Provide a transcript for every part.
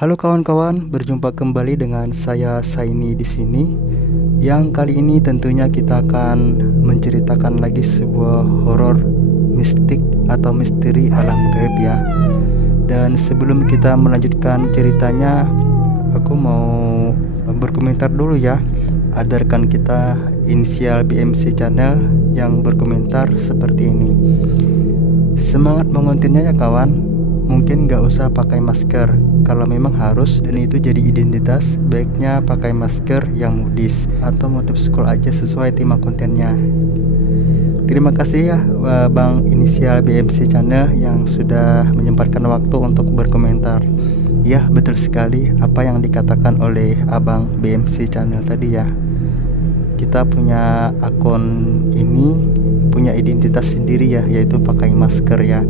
Halo kawan-kawan, berjumpa kembali dengan saya Saini di sini. Yang kali ini tentunya kita akan menceritakan lagi sebuah horor mistik atau misteri alam gaib ya. Dan sebelum kita melanjutkan ceritanya, aku mau berkomentar dulu ya. Ada rekan kita inisial BMC Channel yang berkomentar seperti ini. Semangat mengontennya ya kawan. Mungkin gak usah pakai masker. Kalau memang harus dan itu jadi identitas, baiknya pakai masker yang modis atau motif school aja sesuai tema kontennya. Terima kasih ya Bang inisial BMC Channel yang sudah menyempatkan waktu untuk berkomentar. Ya betul sekali apa yang dikatakan oleh Abang BMC Channel tadi ya. Kita punya akun ini punya identitas sendiri ya, yaitu pakai masker ya.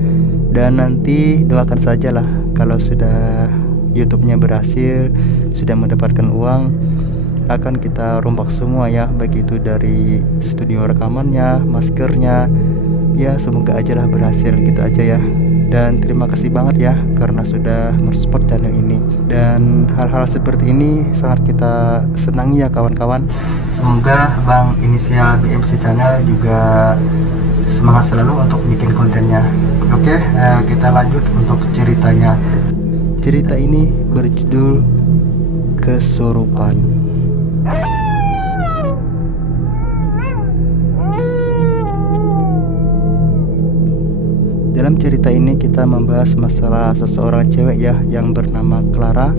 Dan nanti doakan sajalah kalau sudah YouTube-nya berhasil, sudah mendapatkan uang, akan kita rombak semua ya, baik itu dari studio rekamannya, maskernya. Ya semoga aja lah berhasil gitu aja ya. Dan terima kasih banget ya karena sudah merespon channel ini. Dan hal-hal seperti ini sangat kita senangi ya kawan-kawan. Semoga Bang inisial BMC Channel juga semangat selalu untuk bikin kontennya. Oke, kita lanjut untuk ceritanya. Cerita ini berjudul Kesurupan. Dalam cerita ini kita membahas masalah seseorang cewek ya yang bernama Clara,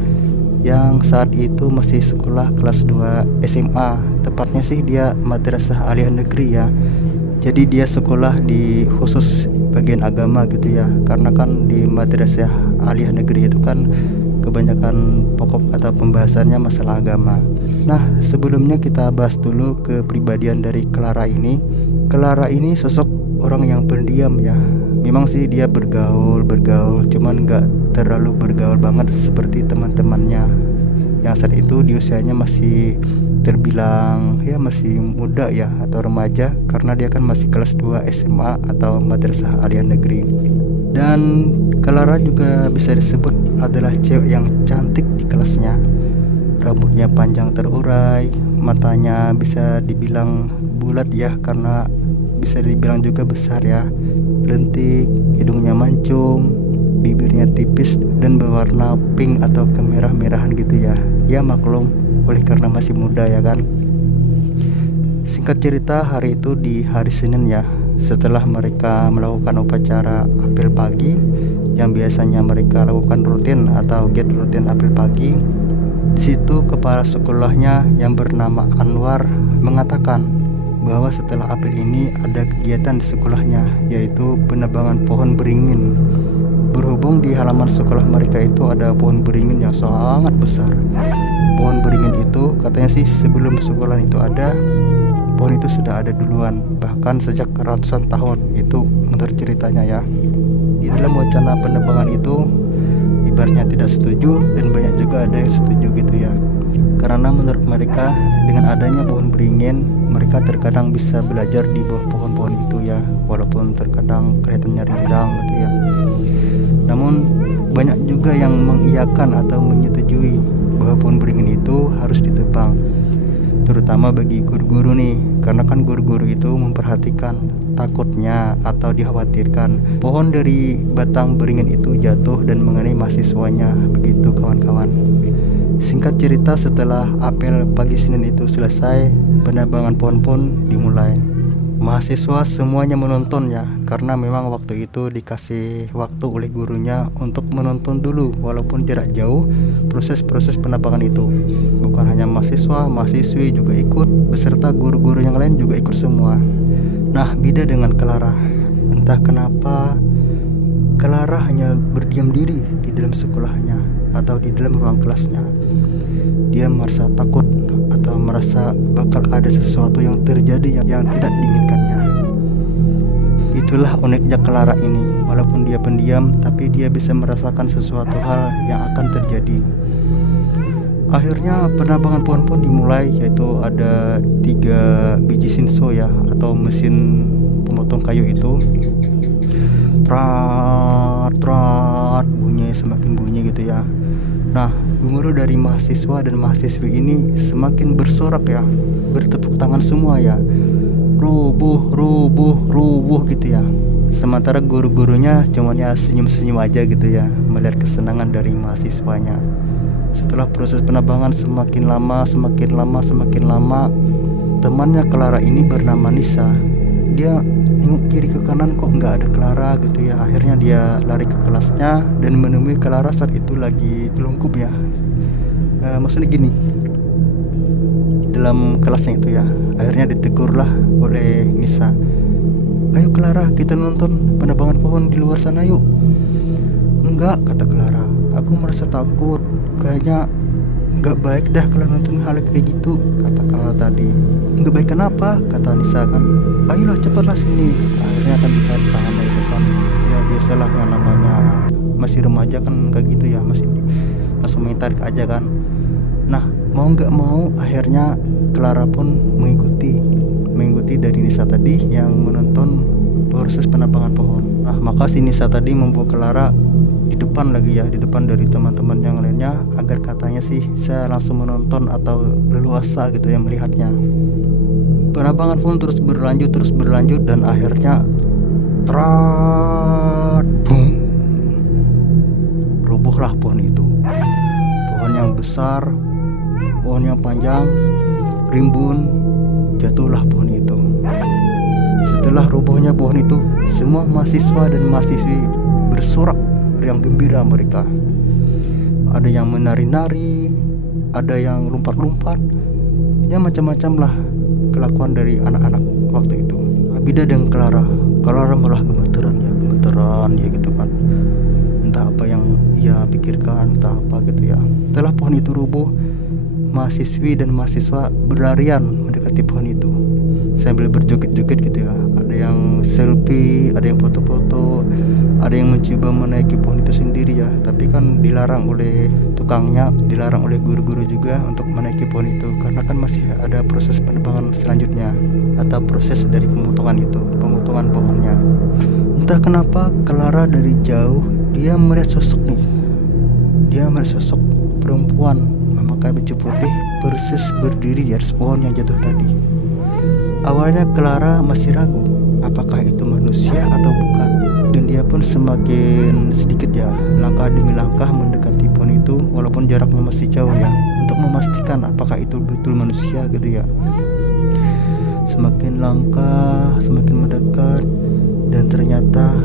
yang saat itu masih sekolah kelas 2 SMA. Tepatnya sih dia madrasah aliyah negeri ya. Jadi dia sekolah di khusus bagian agama gitu ya. Karena kan di madrasah aliyah negeri itu kan kebanyakan pokok atau pembahasannya masalah agama. Nah, sebelumnya kita bahas dulu kepribadian dari Clara ini. Clara ini sosok orang yang pendiam ya. Memang sih dia bergaul, cuman gak terlalu bergaul banget seperti teman-temannya yang saat itu di usianya masih terbilang ya masih muda ya atau remaja, karena dia kan masih kelas 2 SMA atau madrasah aliyah negeri. Dan Clara juga bisa disebut adalah cewek yang cantik di kelasnya. Rambutnya panjang terurai, matanya bisa dibilang bulat ya, karena bisa dibilang juga besar ya, lentik, hidungnya mancung, bibirnya tipis dan berwarna pink atau kemerah-merahan gitu ya. Ya maklum, oleh karena masih muda ya kan. Singkat cerita, hari itu di hari Senin ya, setelah mereka melakukan upacara apel pagi yang biasanya mereka lakukan rutin atau get rutin apel pagi. Di situ kepala sekolahnya yang bernama Anwar mengatakan bahwa setelah apel ini ada kegiatan di sekolahnya, yaitu penebangan pohon beringin. Berhubung di halaman sekolah mereka itu ada pohon beringin yang sangat besar. Pohon beringin itu katanya sih sebelum sekolah itu ada, pohon itu sudah ada duluan, bahkan sejak ratusan tahun, itu menurut ceritanya ya. Di dalam wacana penebangan itu ibaratnya tidak setuju dan banyak juga ada yang setuju gitu ya. Karena menurut mereka dengan adanya pohon beringin, mereka terkadang bisa belajar di bawah pohon-pohon itu ya, walaupun terkadang kelihatannya rindang gitu ya. Namun banyak juga yang mengiyakan atau menyetujui bahwa pohon beringin itu harus ditebang, terutama bagi guru-guru nih, karena kan guru-guru itu memperhatikan takutnya atau dikhawatirkan pohon dari batang beringin itu jatuh dan mengenai mahasiswanya, begitu kawan-kawan. Singkat cerita, setelah apel pagi Senin itu selesai, penebangan pohon pun dimulai. Mahasiswa semuanya menonton ya, karena memang waktu itu dikasih waktu oleh gurunya untuk menonton dulu walaupun jarak jauh proses-proses penebangan itu. Bukan hanya mahasiswa, mahasiswi juga ikut, beserta guru-guru yang lain juga ikut semua. Nah, beda dengan Clara. Entah kenapa Clara hanya berdiam diri di dalam sekolahnya atau di dalam ruang kelasnya. Dia merasa takut atau merasa bakal ada sesuatu yang terjadi yang tidak diinginkannya. Itulah uniknya Clara ini. Walaupun dia pendiam, tapi dia bisa merasakan sesuatu hal yang akan terjadi. Akhirnya penebangan pohon pun dimulai, yaitu ada 3 biji sinso ya, atau mesin pemotong kayu itu. Trat bunyinya semakin bunyi gitu ya. Nah, gemuruh dari mahasiswa dan mahasiswi ini semakin bersorak ya, bertepuk tangan semua ya, rubuh, rubuh, rubuh gitu ya. Sementara guru-gurunya cuman ya senyum-senyum aja gitu ya, melihat kesenangan dari mahasiswanya. Setelah proses penebangan semakin lama, semakin lama, semakin lama, temannya Clara ini bernama Nisa. Dia nengok kiri ke kanan kok nggak ada Clara gitu ya. Akhirnya dia lari ke kelasnya dan menemui Clara saat itu lagi telungkup ya. Maksudnya gini, dalam kelasnya itu ya. Akhirnya ditegurlah oleh Nisa. Ayo Clara, kita nonton penebangan pohon di luar sana yuk. Enggak, kata Clara, aku merasa takut. Kayaknya nggak baik dah kalau nonton hal kayak gitu, kata Clara tadi. Nggak baik kenapa, kata Nisa kan. Ayolah cepatlah sini. Akhirnya kan ditarik tangannya itu kan. Ya biasalah yang namanya masih remaja kan kayak gitu ya, masih langsung main tarik aja kan. Nah, mau nggak mau akhirnya Clara pun mengikuti dari Nisa tadi yang menonton proses penebangan pohon. Nah, maka si Nisa tadi membawa Clara di depan lagi ya, di depan dari teman-teman yang lainnya, agar katanya sih saya langsung menonton atau leluasa gitu ya melihatnya. Penebangan pun terus berlanjut dan akhirnya trat, boom, rubuhlah pohon itu. Pohon yang besar, pohon yang panjang, rimbun, jatuhlah pohon itu. Setelah robohnya pohon itu, semua mahasiswa dan mahasiswi bersorak riang gembira mereka. Ada yang menari-nari, ada yang lompat-lompat, ya macam-macam lah kelakuan dari anak-anak waktu itu. Beda dengan Clara malah gemeteran ya gitu kan. Entah apa yang ia pikirkan, entah apa gitu ya. Setelah pohon itu roboh, mahasiswi dan mahasiswa berlarian mendekati pohon itu sambil berjoget-joget gitu ya. Ada yang selfie, ada yang foto-foto, ada yang mencoba menaiki pohon itu sendiri ya. Tapi kan dilarang oleh tukangnya, dilarang oleh guru-guru juga untuk menaiki pohon itu, karena kan masih ada proses penebangan selanjutnya atau proses dari pemotongan pohonnya. Entah kenapa Clara dari jauh dia melihat sosok perempuan memakai baju putih persis berdiri di atas pohon yang jatuh tadi. Awalnya Clara masih ragu apakah itu manusia atau bukan, dan dia pun semakin sedikit ya langkah demi langkah mendekati pohon itu, walaupun jaraknya masih jauh ya, untuk memastikan apakah itu betul manusia gitu ya. Semakin langkah, semakin mendekat, dan ternyata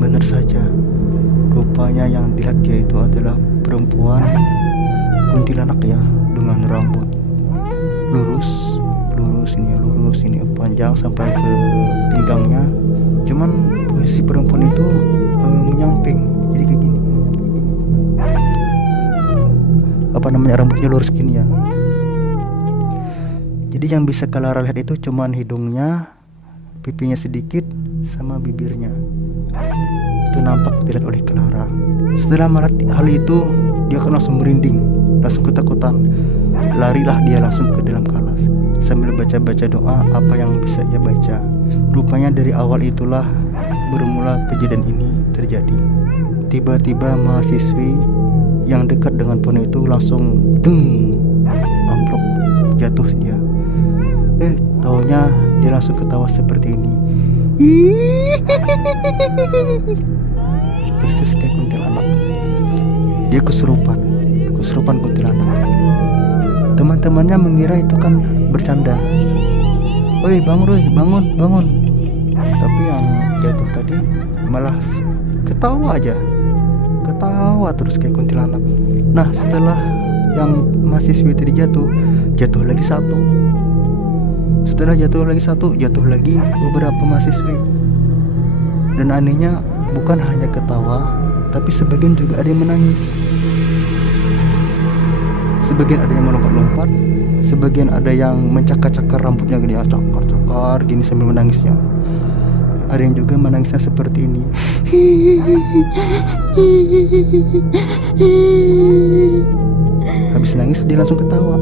benar saja, rupanya yang dilihat dia itu adalah perempuan kuntilanak ya, dengan rambut lurus ini panjang sampai ke pinggangnya. Cuman posisi perempuan itu menyamping, jadi kayak gini. Rambutnya lurus gini ya. Jadi yang bisa Clara lihat itu cuman hidungnya, pipinya sedikit, sama bibirnya. Itu nampak dilihat oleh Clara. Setelah melihat hal itu, dia kan langsung merinding, langsung ketakutan. Larilah dia langsung ke dalam kelas sambil baca-baca doa apa yang bisa ia baca. Rupanya dari awal itulah bermula kejadian ini terjadi. Tiba-tiba mahasiswi yang dekat dengan pohon itu langsung amplop, jatuh dia. Taunya dia langsung ketawa seperti ini. Persis kayak kuntilanak. Dia kesurupan kuntilanak. Teman-temannya mengira itu kan bercanda. Woi bangun. Tapi yang jatuh tadi malah ketawa terus kayak kuntilanak. Nah, setelah yang mahasiswi tadi jatuh lagi satu. Setelah jatuh lagi beberapa mahasiswi. Dan anehnya bukan hanya ketawa, tapi sebagian juga ada yang menangis. Sebagian ada yang melompat-lompat, sebagian ada yang mencakar-cakar rambutnya gini, cakar gini sambil menangisnya. Ada yang juga menangisnya seperti ini. Habis nangis dia langsung ketawa.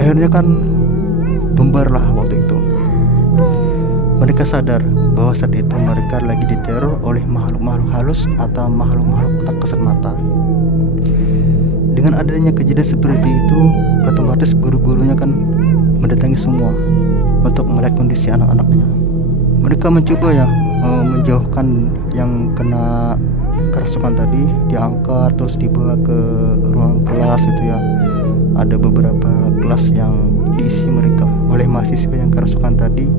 Akhirnya kan tumbarlah waktu itu. Mereka sadar bahwa saat itu mereka lagi diteror oleh makhluk-makhluk halus atau makhluk-makhluk tak kasat mata. Dengan adanya kejadian seperti itu, otomatis guru-gurunya kan mendatangi semua untuk melihat kondisi anak-anaknya. Mereka mencoba ya menjauhkan yang kena kerasukan tadi, diangkat terus dibawa ke ruang kelas itu ya. Ada beberapa kelas yang diisi mereka oleh mahasiswa yang kerasukan tadi,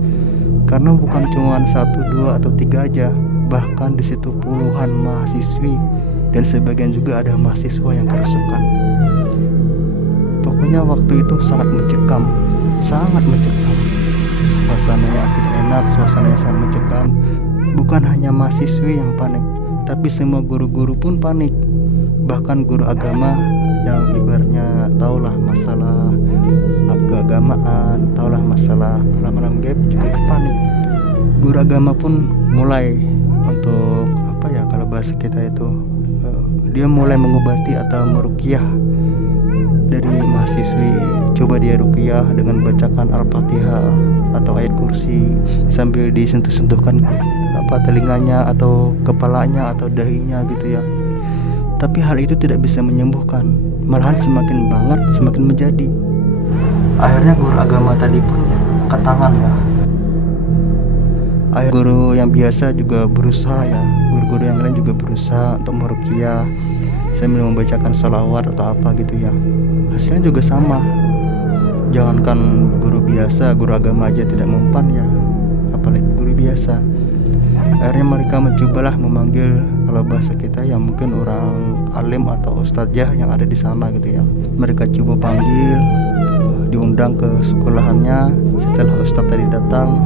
karena bukan cuma 1, 2 atau 3 aja, bahkan di situ puluhan mahasiswi dan sebagian juga ada mahasiswa yang kerasukan. Pokoknya waktu itu sangat mencekam. Suasana yang tidak enak, suasana yang sangat mencekam. Bukan hanya mahasiswi yang panik, tapi semua guru-guru pun panik. Bahkan guru agama yang ibaratnya tahulah masalah keagamaan, tahulah masalah alam-alam gaib juga panik. Guru agama pun mulai untuk kalau bahasa kita itu dia mulai mengobati atau meruqyah dari mahasiswi. Coba dia ruqyah dengan bacakan Al-Fatihah atau ayat kursi sambil disentuh-sentuhkan telinganya atau kepalanya atau dahinya gitu ya. Tapi hal itu tidak bisa menyembuhkan, malahan semakin menjadi. Akhirnya guru agama tadi pun ke tangan ya. Guru yang biasa juga berusaha ya, guru-guru yang lain juga berusaha untuk meruqyah sambil membacakan sholawat atau apa gitu ya. Hasilnya juga sama. Jangankan guru biasa, guru agama aja tidak mempan ya, apalagi guru biasa. Akhirnya mereka mencobalah memanggil, kalau bahasa kita ya mungkin orang alim atau ustadzah yang ada di sana gitu ya. Mereka coba panggil, diundang ke sekolahannya. Setelah ustadz tadi datang,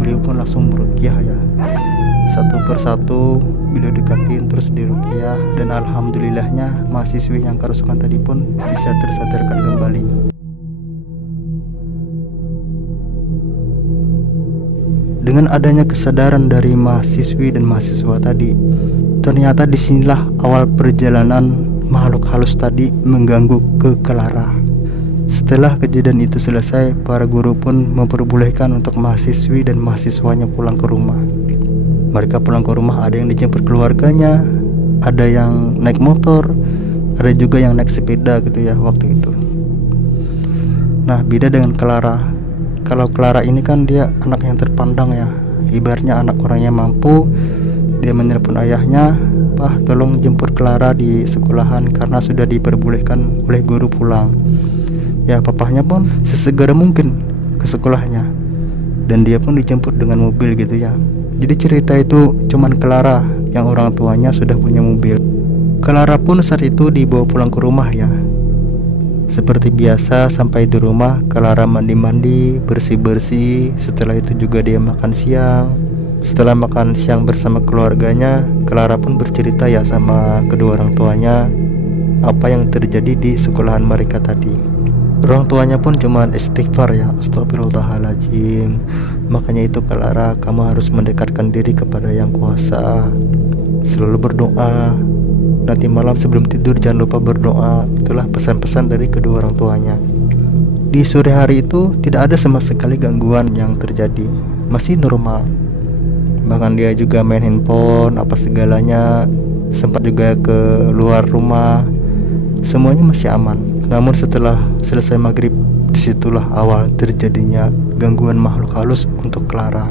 beliau pun langsung meruqyah ya. Satu persatu beliau dekatin terus diruqyah, dan alhamdulillahnya mahasiswi yang kerasukan tadi pun bisa tersadarkan kembali. Dengan adanya kesadaran dari mahasiswi dan mahasiswa tadi, ternyata disinilah awal perjalanan makhluk halus tadi mengganggu ke Clara. Setelah kejadian itu selesai, para guru pun memperbolehkan untuk mahasiswi dan mahasiswanya pulang ke rumah. Mereka pulang ke rumah, ada yang dijemput keluarganya, ada yang naik motor, ada juga yang naik sepeda gitu ya waktu itu. Nah, beda dengan Clara. Kalau Clara ini kan dia anak yang terpandang ya, ibaratnya anak orangnya mampu. Dia menelpon ayahnya, "Pak, tolong jemput Clara di sekolahan karena sudah diperbolehkan oleh guru pulang." Ya, papahnya pun sesegera mungkin ke sekolahnya, dan dia pun dijemput dengan mobil gitu ya. Jadi cerita itu cuman Clara yang orang tuanya sudah punya mobil. Clara pun saat itu dibawa pulang ke rumah ya. Seperti biasa, sampai di rumah Clara mandi-mandi, bersih-bersih. Setelah itu juga dia makan siang. Setelah makan siang bersama keluarganya, Clara pun bercerita ya sama kedua orang tuanya apa yang terjadi di sekolahan mereka tadi. Orang tuanya pun cuman istighfar ya, astagfirullahaladzim. Makanya itu Clara, kamu harus mendekatkan diri kepada yang kuasa, selalu berdoa. Nanti malam sebelum tidur jangan lupa berdoa. Itulah pesan-pesan dari kedua orang tuanya. Di sore hari itu tidak ada sama sekali gangguan yang terjadi, masih normal. Bahkan dia juga main handphone apa segalanya, sempat juga ke luar rumah, semuanya masih aman. Namun setelah selesai maghrib, disitulah awal terjadinya gangguan makhluk halus untuk Clara.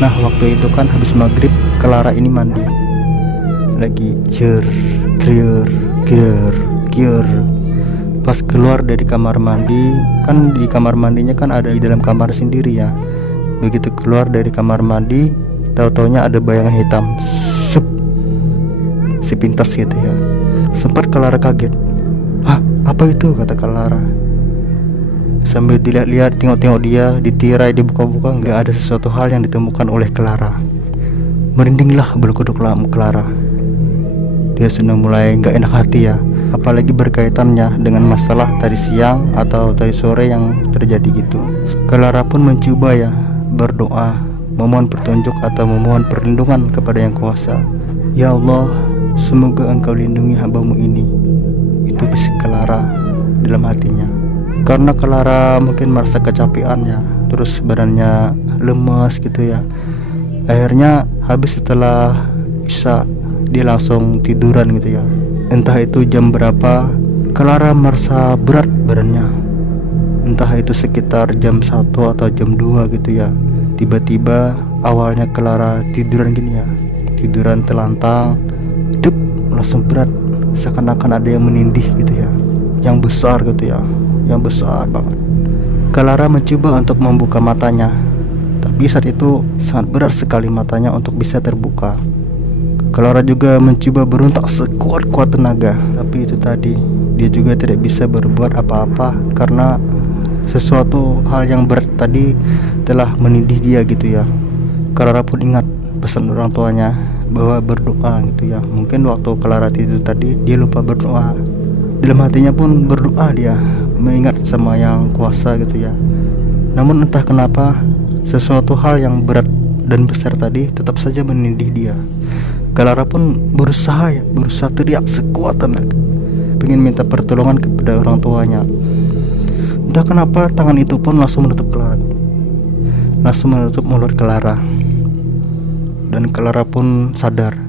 Nah, waktu itu kan habis maghrib, Clara ini mandi, lagi kier. Pas keluar dari kamar mandi, kan di kamar mandinya kan ada di dalam kamar sendiri ya. Begitu keluar dari kamar mandi, tahu-taunya ada bayangan hitam sepintas gitu ya. Sempat Clara kaget. "Hah, apa itu?" kata Clara. Sambil dilihat-lihat, tengok-tengok dia, ditirai, dibuka-buka, nggak ada sesuatu hal yang ditemukan oleh Clara. Merindinglah bulu kuduk Clara. Dia sudah mulai nggak enak hati ya, apalagi berkaitannya dengan masalah tadi siang atau tadi sore yang terjadi gitu. Clara pun mencoba ya berdoa, memohon petunjuk atau memohon perlindungan kepada yang kuasa. "Ya Allah, semoga engkau lindungi hambamu ini." Itu bisik Clara dalam hatinya. Karena Clara mungkin merasa kecapean ya, terus badannya lemas gitu ya. Akhirnya habis setelah Isya, dia langsung tiduran gitu ya. Entah itu jam berapa, Clara merasa berat badannya. Entah itu sekitar jam 1 atau jam 2 gitu ya. Tiba-tiba awalnya Clara tiduran gini ya, tiduran telantang, dup, langsung berat, seakan-akan ada yang menindih gitu ya, yang besar gitu ya, yang besar banget. Clara mencoba untuk membuka matanya, tapi saat itu sangat berat sekali matanya untuk bisa terbuka. Clara juga mencoba berontak sekuat-kuat tenaga, tapi itu tadi, dia juga tidak bisa berbuat apa-apa karena sesuatu hal yang berat tadi telah menindih dia gitu ya. Clara pun ingat pesan orang tuanya bahwa berdoa gitu ya. Mungkin waktu Clara tidur tadi dia lupa berdoa. Dalam hatinya pun berdoa dia, mengingat sama yang kuasa gitu ya. Namun entah kenapa sesuatu hal yang berat dan besar tadi tetap saja menindih dia. Clara pun berusaha teriak sekuat tenaga, pengen minta pertolongan kepada orang tuanya. Entah kenapa tangan itu pun langsung menutup Clara, langsung menutup mulut Clara. Dan Clara pun sadar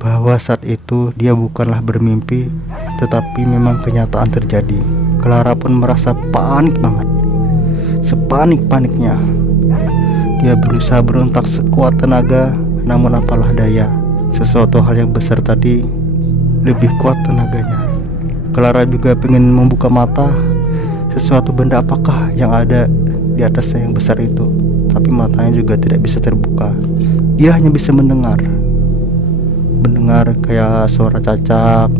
bahwa saat itu dia bukanlah bermimpi, tetapi memang kenyataan terjadi. Clara pun merasa panik banget, sepanik-paniknya. Dia berusaha berontak sekuat tenaga, namun apalah daya, sesuatu hal yang besar tadi lebih kuat tenaganya. Clara juga pengen membuka mata, sesuatu benda apakah yang ada di atasnya yang besar itu, tapi matanya juga tidak bisa terbuka. Dia hanya bisa mendengar kayak suara cacak,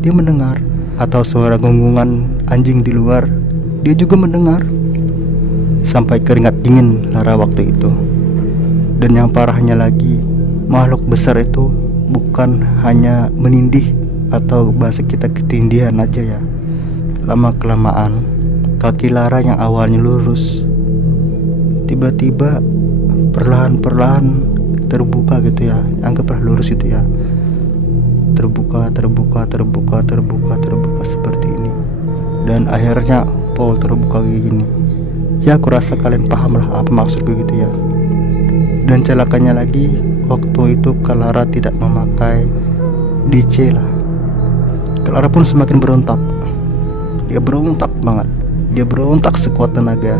dia mendengar, atau suara gonggongan anjing di luar, dia juga mendengar. Sampai keringat dingin Clara waktu itu. Dan yang parahnya lagi, makhluk besar itu bukan hanya menindih atau bahasa kita ketindihan aja ya. Lama-kelamaan kaki Clara yang awalnya lurus tiba-tiba perlahan-perlahan terbuka gitu ya. Anggaplah lurus itu ya. Terbuka seperti ini. Dan akhirnya pol terbuka kayak gini. Ya aku rasa kalian paham lah apa maksudku gitu ya. Dan celakanya lagi, waktu itu Clara tidak memakai DC lah. Clara pun semakin berontak. Dia berontak banget. Dia berontak sekuat tenaga.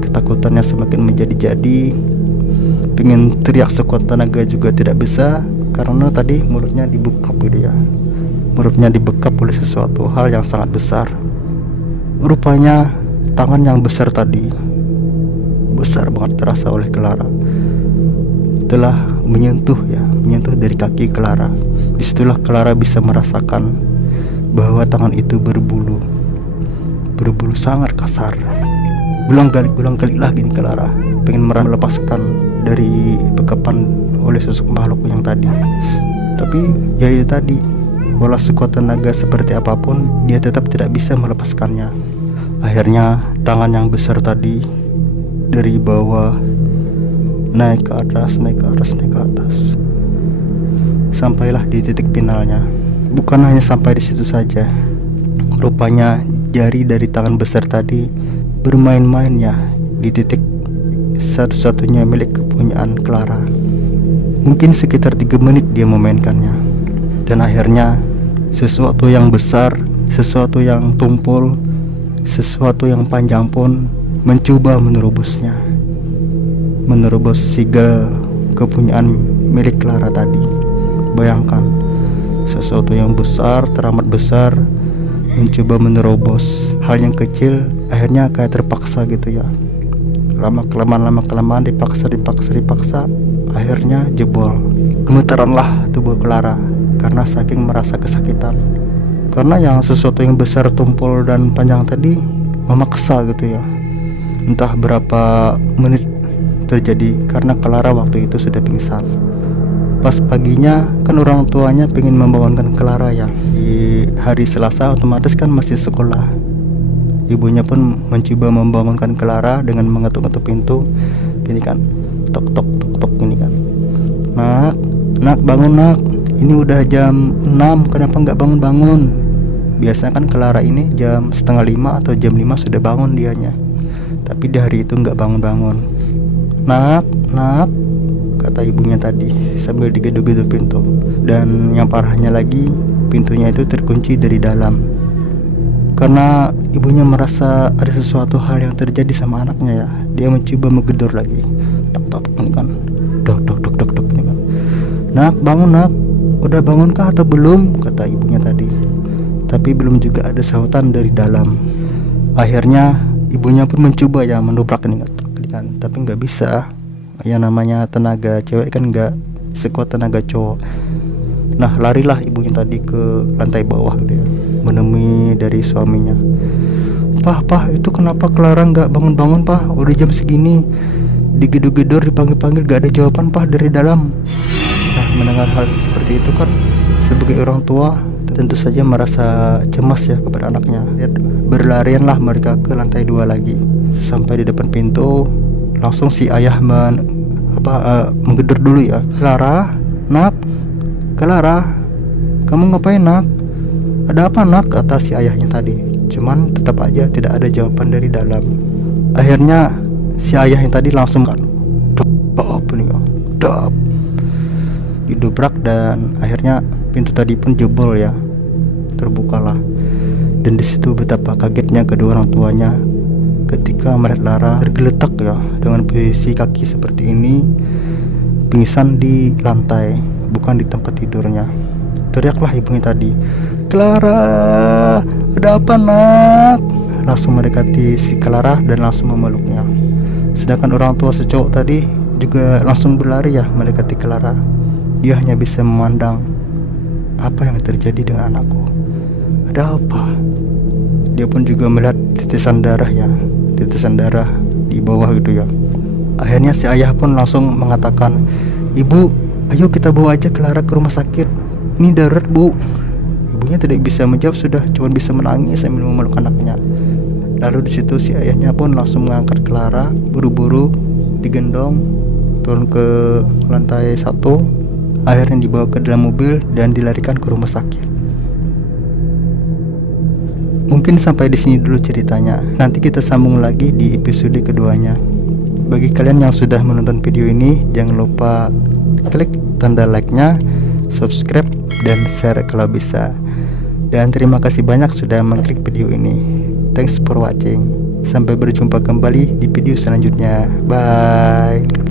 Ketakutannya semakin menjadi-jadi. Pengen teriak sekuat tenaga juga tidak bisa, karena tadi mulutnya dibekap gitu ya. Mulutnya dibekap oleh sesuatu hal yang sangat besar. Rupanya tangan yang besar tadi, besar banget terasa oleh Clara, telah menyentuh dari kaki Clara. Disitulah Clara bisa merasakan bahwa tangan itu berbulu sangat kasar. Berulang kali lagi nih Clara pengen melepaskan dari bekapan oleh sosok makhluk yang tadi. Tapi ya itu tadi, walau sekuat tenaga seperti apapun, dia tetap tidak bisa melepaskannya. Akhirnya tangan yang besar tadi dari bawah naik ke atas, sampailah di titik finalnya. Bukan hanya sampai di situ saja, rupanya jari dari tangan besar tadi bermain-main ya di titik satu-satunya milik kepunyaan Clara. Mungkin sekitar 3 menit dia memainkannya. Dan akhirnya sesuatu yang besar, sesuatu yang tumpul, sesuatu yang panjang pun mencoba menerobosnya, menerobos sigel kepunyaan milik Clara tadi. Bayangkan, sesuatu yang besar, teramat besar, mencoba menerobos hal yang kecil. Akhirnya kayak terpaksa gitu ya. Lama-kelamaan dipaksa, akhirnya jebol. Gemetaranlah tubuh Clara karena saking merasa kesakitan. Karena yang sesuatu yang besar, tumpul dan panjang tadi memaksa gitu ya. Entah berapa menit terjadi, karena Clara waktu itu sudah pingsan. Pas paginya kan orang tuanya pengen membangunkan Clara ya. Di hari Selasa otomatis kan masih sekolah. Ibunya pun mencoba membangunkan Clara dengan mengetuk-ngetuk pintu. Gini kan, tok gini kan. Nak bangun nak. Ini udah jam 6, kenapa nggak bangun-bangun? Biasanya kan Clara ini jam setengah 5 atau jam 5 sudah bangun dianya. Tapi di hari itu nggak bangun-bangun. Nak, kata ibunya tadi sambil digedor-gedor pintu. Dan yang parahnya lagi, pintunya itu terkunci dari dalam. Karena ibunya merasa ada sesuatu hal yang terjadi sama anaknya ya. Dia mencoba menggedor lagi. Tak ini kan. Dok ini kan. Nak, bangun nak. Udah bangunkah atau belum? Kata ibunya tadi. Tapi belum juga ada sahutan dari dalam. Akhirnya ibunya pun mencoba ya mendobrak ini kan. Tapi nggak bisa. Yang namanya tenaga cewek kan nggak sekuat tenaga cowok. Nah, larilah ibunya tadi ke lantai bawah gitu ya, menemui dari suaminya. Pah, itu kenapa Clara nggak bangun-bangun, Pah? Udah jam segini. Digedor-gedor, dipanggil-panggil, gak ada jawaban, Pah, dari dalam. Nah, mendengar hal seperti itu kan, sebagai orang tua tentu saja merasa cemas ya kepada anaknya. Berlarianlah mereka ke lantai 2 lagi. Sampai di depan pintu, langsung si ayah menggedor dulu ya. Clara, nak, Clara, kamu ngapain nak? Ada apa nak? Kata si ayahnya tadi. Cuman tetap aja tidak ada jawaban dari dalam. Akhirnya si ayah yang tadi langsung kan didobrak dan akhirnya pintu tadi pun jebol ya, terbukalah. Dan disitu betapa kagetnya kedua orang tuanya ketika melihat Lara tergeletak ya dengan posisi kaki seperti ini, pingsan di lantai, bukan di tempat tidurnya. Teriaklah ibunya tadi, Clara, ada apa nak? Langsung mendekati si Clara dan langsung memeluknya. Sedangkan orang tua si cowok tadi juga langsung berlari ya mendekati Clara. Dia hanya bisa memandang, apa yang terjadi dengan anakku? Ada apa? Dia pun juga melihat titisan darah di bawah gitu ya. Akhirnya si ayah pun langsung mengatakan, Ibu, ayo kita bawa aja Clara ke rumah sakit. Ini darurat, Bu. Ibunya tidak bisa menjawab, sudah cuma bisa menangis sambil memeluk anaknya. Lalu di situ si ayahnya pun langsung mengangkat Clara, buru-buru digendong turun ke lantai 1. Akhirnya dibawa ke dalam mobil dan dilarikan ke rumah sakit. Mungkin sampai di sini dulu ceritanya. Nanti kita sambung lagi di episode keduanya. Bagi kalian yang sudah menonton video ini, jangan lupa klik tanda like-nya, subscribe, dan share kalau bisa. Dan terima kasih banyak sudah mengklik video ini. Thanks for watching. Sampai berjumpa kembali di video selanjutnya. Bye.